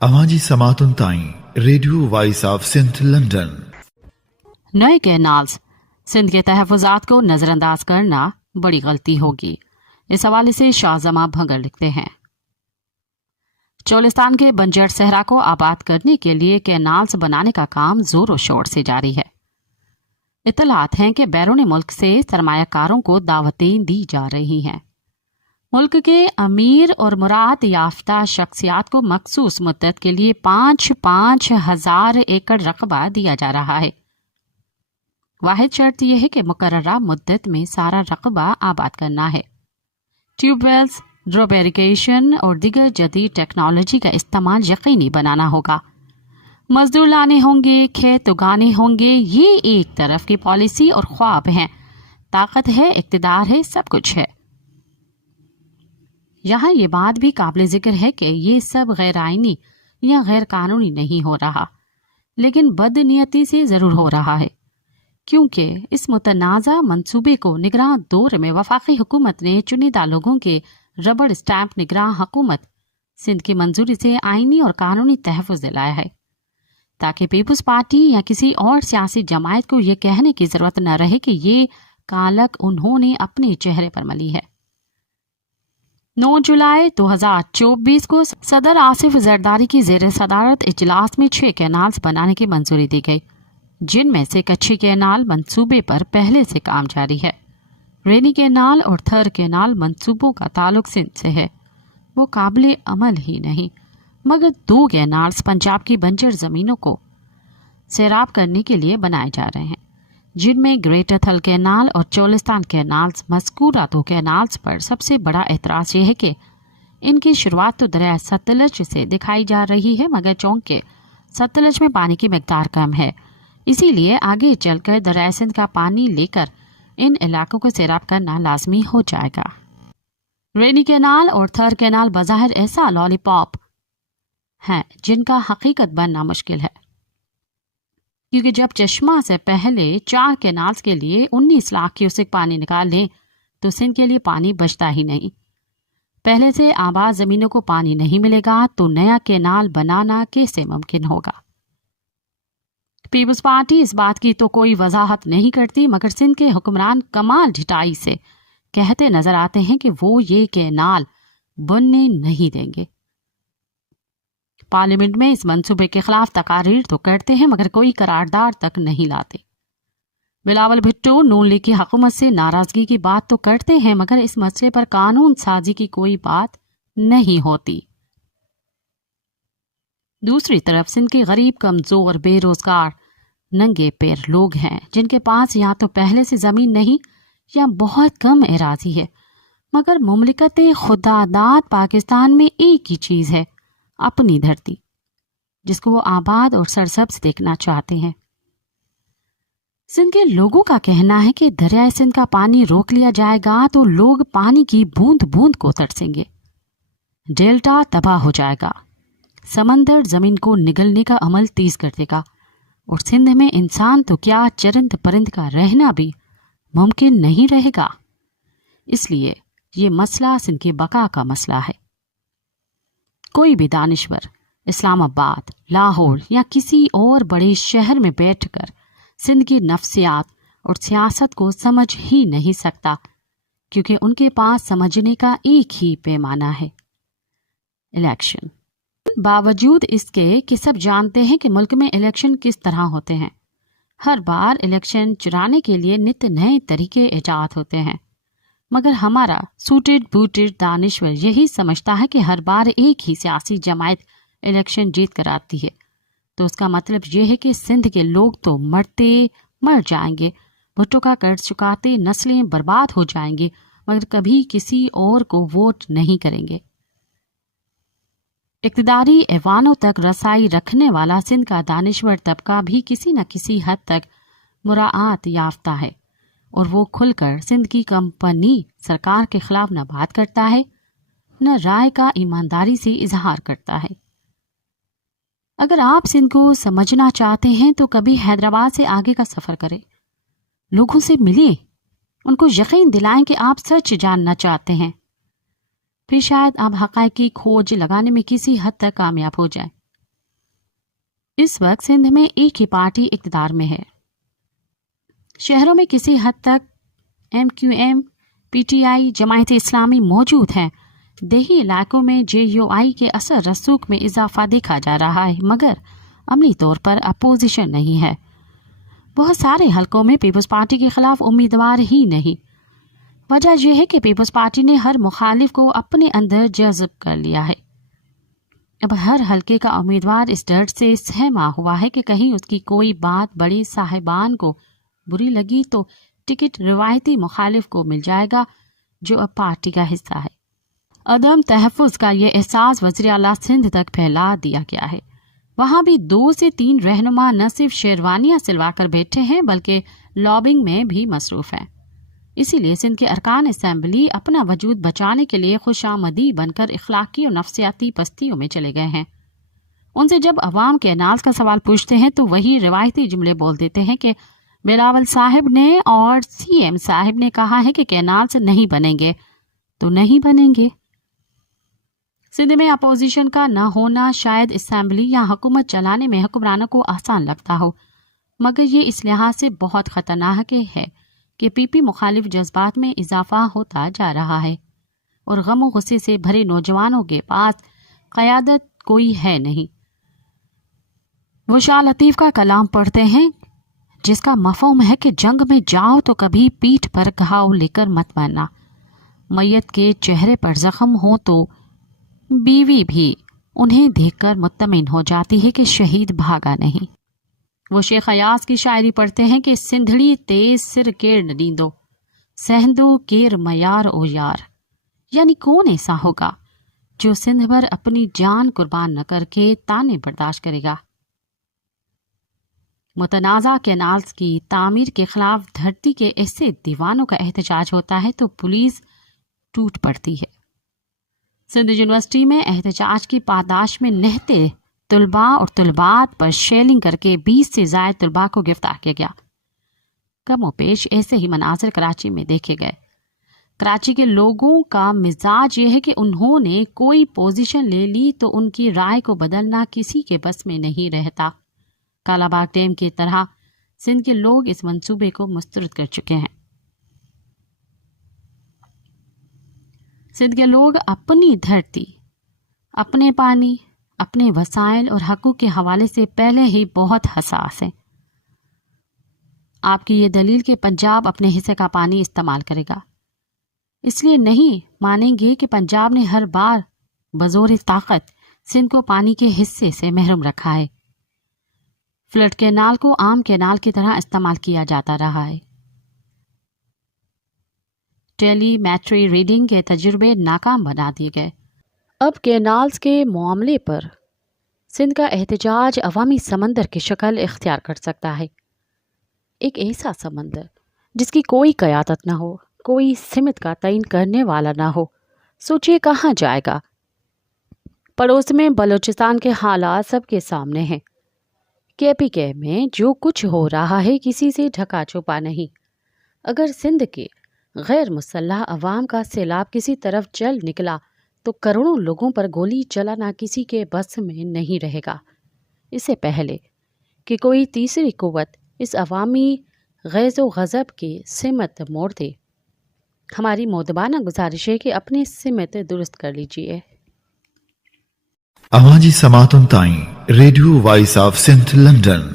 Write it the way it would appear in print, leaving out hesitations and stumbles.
आवाज़ी समातुन ताईं radio voice of Sindh London. नए कैनाल्स सिंध के तहफ़्फ़ुज़ात को नज़रअंदाज करना बड़ी गलती होगी। इस हवाले से शाहजमा भंगर लिखते हैं, चोलिस्तान के बंजर सहरा को आबाद करने के लिए कैनाल्स बनाने का काम जोरों शोर से जारी है। इत्तलात हैं कि बैरून मुल्क से सरमायाकारों को दावतें दी जा रही हैं। मुल्क के अमीर और मुराद याफ्ता शख्सियात को मखसूस मुद्दत के लिए 5-5 हज़ार एकड़ रकबा दिया जा रहा है। वाहिद शर्त यह है कि मुकर्ररा मुद्दत में सारा रकबा आबाद करना है। ट्यूबवेल्स, ड्रिप इरिगेशन और दीगर जदीद टेक्नोलॉजी का इस्तेमाल यकीनी बनाना होगा। मजदूर लाने होंगे, खेत उगाने होंगे। ये एक तरफ की पॉलिसी और ख्वाब हैं। ताकत है, इक़्तिदार है, सब कुछ है। यहाँ ये बात भी काबिल जिक्र है कि ये सब गैर आइनी या गैर कानूनी नहीं हो रहा, लेकिन बदनीयती से ज़रूर हो रहा है, क्योंकि इस मुतनाज़ा मंसूबे को निगरां दौर में वफाकी हुकूमत ने चुनिंदा लोगों के रबड़ स्टैंप निगरां हुकूमत सिंध की मंजूरी से आइनी और कानूनी तहफ़्फ़ुज़ दिलाया है, ताकि पीपल्स पार्टी या किसी और सियासी जमायत को ये कहने की ज़रूरत न रहे कि ये कालक उन्होंने अपने चेहरे पर मली है। 9 जुलाई 2024 को सदर आसिफ जरदारी की ज़ेर सदारत इजलास में 6 कैनाल्स बनाने की मंजूरी दी गई, जिनमें से कच्ची कैनाल मंसूबे पर पहले से काम जारी है। रेनी कैनाल और थर कैनाल मंसूबों का ताल्लुक सिंध से है, वो काबिल अमल ही नहीं, मगर 2 कैनाल्स पंजाब की बंजर ज़मीनों को सैराब करने के लिए बनाए जा रहे हैं, जिनमें ग्रेटर थल कैनाल और चोलिस्तान कैनाल्स। मज़कूरा 2 कैनाल्स पर सबसे बड़ा एतराज़ यह है कि इनकी शुरुआत तो दरिया सतलज से दिखाई जा रही है, मगर चौंके सतलज में पानी की मिकदार कम है, इसीलिए आगे चलकर दरिया सिंध का पानी लेकर इन इलाकों को सैराब करना लाजमी हो जाएगा। रेनी कैनाल और थर कैनाल बज़ाहिर ऐसा लॉलीपॉप हैं जिनका हकीकत बनना मुश्किल है, क्योंकि जब चश्मा से पहले 4 कैनाल्स के लिए 19 लाख क्यूसेक पानी निकाल लें तो सिंध के लिए पानी बचता ही नहीं। पहले से आबाद ज़मीनों को पानी नहीं मिलेगा तो नया कैनाल बनाना कैसे मुमकिन होगा। पीपल्स पार्टी इस बात की तो कोई वजाहत नहीं करती, मगर सिंध के हुक्मरान कमाल ढिठाई से कहते नजर आते हैं कि वो ये कैनाल बनने नहीं देंगे। पार्लियामेंट में इस मंसूबे के खिलाफ तकारीर तो करते हैं, मगर कोई करारदाद तक नहीं लाते। बिलावल भुट्टो नून लीग की हुकूमत से नाराजगी की बात तो करते हैं, मगर इस मसले पर कानून साजी की कोई बात नहीं होती। दूसरी तरफ सिंध के गरीब, कमजोर, बेरोजगार, नंगे पैर लोग हैं, जिनके पास या तो पहले से जमीन नहीं या बहुत कम एराजी है, मगर मुमलिकत खुदादाद पाकिस्तान में एक ही चीज है, अपनी धरती, जिसको वो आबाद और सरसब्ज देखना चाहते हैं। सिंध के लोगों का कहना है कि दरिया सिंध का पानी रोक लिया जाएगा तो लोग पानी की बूंद बूंद को तरसेंगे, डेल्टा तबाह हो जाएगा, समंदर जमीन को निगलने का अमल तेज कर देगा, और सिंध में इंसान तो क्या चरिंद परिंद का रहना भी मुमकिन नहीं रहेगा। इसलिए ये मसला सिंध की बका का मसला है। कोई भी दानिश्वर इस्लामाबाद, लाहौर या किसी और बड़े शहर में बैठकर सिंध की नफ्सियात और सियासत को समझ ही नहीं सकता, क्योंकि उनके पास समझने का एक ही पैमाना है, इलेक्शन। बावजूद इसके कि सब जानते हैं कि मुल्क में इलेक्शन किस तरह होते हैं, हर बार इलेक्शन चुराने के लिए नित नए तरीके ईजाद होते हैं, मगर हमारा सूटेड बूटेड दानिश्वर यही समझता है कि हर बार एक ही सियासी जमायत इलेक्शन जीत कर आती है, तो उसका मतलब यह है कि सिंध के लोग तो मर जाएंगे, भुट्टो का कर्ज चुकाते नस्लें बर्बाद हो जाएंगे, मगर कभी किसी और को वोट नहीं करेंगे। इक़्तिदारी ऐवानों तक रसाई रखने वाला सिंध का दानिश्वर तबका भी किसी न किसी हद तक मुराआत याफ्ता है, और वो खुलकर सिंध की कंपनी सरकार के खिलाफ न बात करता है, न राय का ईमानदारी से इजहार करता है। अगर आप सिंध को समझना चाहते हैं तो कभी हैदराबाद से आगे का सफ़र करें, लोगों से मिलिए, उनको यकीन दिलाएं कि आप सच जानना चाहते हैं, फिर शायद आप हक़ाइक़ की खोज लगाने में किसी हद तक कामयाब हो जाए। اس وقت سندھ میں ایک ہی پارٹی اقتدار میں ہے. شہروں میں کسی حد تک MQM PTI جماعت اسلامی موجود ہیں. دیہی علاقوں میں JUI کے اثر رسوخ میں اضافہ دیکھا جا رہا ہے مگر عملی طور پر اپوزیشن نہیں ہے. بہت سارے حلقوں میں پیپلز پارٹی کے خلاف امیدوار ہی نہیں. وجہ یہ ہے کہ پیپلز پارٹی نے ہر مخالف کو اپنے اندر جذب کر لیا ہے. اب ہر حلقے کا امیدوار اس ڈر سے سہما ہوا ہے کہ کہیں اس کی کوئی بات بڑی صاحبان کو بری لگی تو ٹکٹ روایتی مخالف کو مل جائے گا جو اب پارٹی کا حصہ ہے. عدم تحفظ کا یہ احساس وزیر اعلیٰ سندھ تک پھیلا دیا گیا ہے. وہاں بھی 2 سے 3 رہنما نہ صرف شیروانیاں سلوا کر بیٹھے ہیں بلکہ لابنگ میں بھی مصروف ہیں. اسی لیے سندھ کے ارکان اسمبلی اپنا وجود بچانے کے لیے خوش آمدی بن کر اخلاقی اور نفسیاتی پستیوں میں چلے گئے ہیں. ان سے جب عوام کینالز کا سوال پوچھتے ہیں تو وہی روایتی جملے بول دیتے ہیں کہ بلاول صاحب نے اور CM صاحب نے کہا ہے کہ کینالز نہیں بنیں گے تو نہیں بنیں گے. سندھ میں اپوزیشن کا نہ ہونا شاید اسمبلی یا حکومت چلانے میں حکمرانوں کو آسان لگتا ہو مگر یہ اس لحاظ سے بہت خطرناک ہے کہ PP مخالف جذبات میں اضافہ ہوتا جا رہا ہے اور غم و غصے سے بھرے نوجوانوں کے پاس قیادت کوئی ہے نہیں. وہ شاہ لطیف کا کلام پڑھتے ہیں جس کا مفہوم ہے کہ جنگ میں جاؤ تو کبھی پیٹھ پر گھاؤ لے کر مت مرنا. میت کے چہرے پر زخم ہو تو بیوی بھی انہیں دیکھ کر مطمئن ہو جاتی ہے کہ شہید بھاگا نہیں. وہ شیخ ایاز کی شاعری پڑھتے ہیں کہ سندھڑی تیز سر کیر ندیندو سہندو کیر میار او یار. یعنی کون ایسا ہوگا جو سندھ بھر اپنی جان قربان نہ کر کے تانے برداشت کرے گا. متنازع کینالز کی تعمیر کے خلاف دھرتی کے ایسے دیوانوں کا احتجاج ہوتا ہے تو پولیس ٹوٹ پڑتی ہے. سندھ یونیورسٹی میں احتجاج کی پاداش میں نہتے طلباء اور طلبات پر شیلنگ کر کے 20 سے زائد طلباء کو گرفتار کیا گیا. کم و پیش ایسے ہی مناظر کراچی میں دیکھے گئے. کراچی کے لوگوں کا مزاج یہ ہے کہ انہوں نے کوئی پوزیشن لے لی تو ان کی رائے کو بدلنا کسی کے بس میں نہیں رہتا. کالا باغ ڈیم کی طرح سندھ کے لوگ اس منصوبے کو مسترد کر چکے ہیں. سندھ کے لوگ اپنی دھرتی، اپنے پانی، اپنے وسائل اور حقوق کے حوالے سے پہلے ہی بہت حساس ہیں. آپ کی یہ دلیل کہ پنجاب اپنے حصے کا پانی استعمال کرے گا اس لیے نہیں مانیں گے کہ پنجاب نے ہر بار بزور طاقت سندھ کو پانی کے حصے سے محروم رکھا ہے. فلڈ کینال کو عام کینال کی طرح استعمال کیا جاتا رہا ہے. ٹیلی میٹری ریڈنگ کے تجربے ناکام بنا دیے گئے. اب کینالز کے معاملے پر سندھ کا احتجاج عوامی سمندر کی شکل اختیار کر سکتا ہے. ایک ایسا سمندر جس کی کوئی قیادت نہ ہو، کوئی سمت کا تعین کرنے والا نہ ہو. سوچئے کہاں جائے گا. پڑوس میں بلوچستان کے حالات سب کے سامنے ہیں. KPK میں جو کچھ ہو رہا ہے کسی سے ڈھکا چھپا نہیں. اگر سندھ کے غیر مسلح عوام کا سیلاب کسی طرف چل نکلا تو کروڑوں لوگوں پر گولی چلانا کسی کے بس میں نہیں رہے گا. اس سے پہلے کہ کوئی تیسری قوت اس عوامی غیظ و غضب کی سمت موڑ دے، ہماری مؤدبانہ گزارش ہے کہ اپنی سمت درست کر لیجئے. اماجی سماعتن تائیں radio voice of Sindh London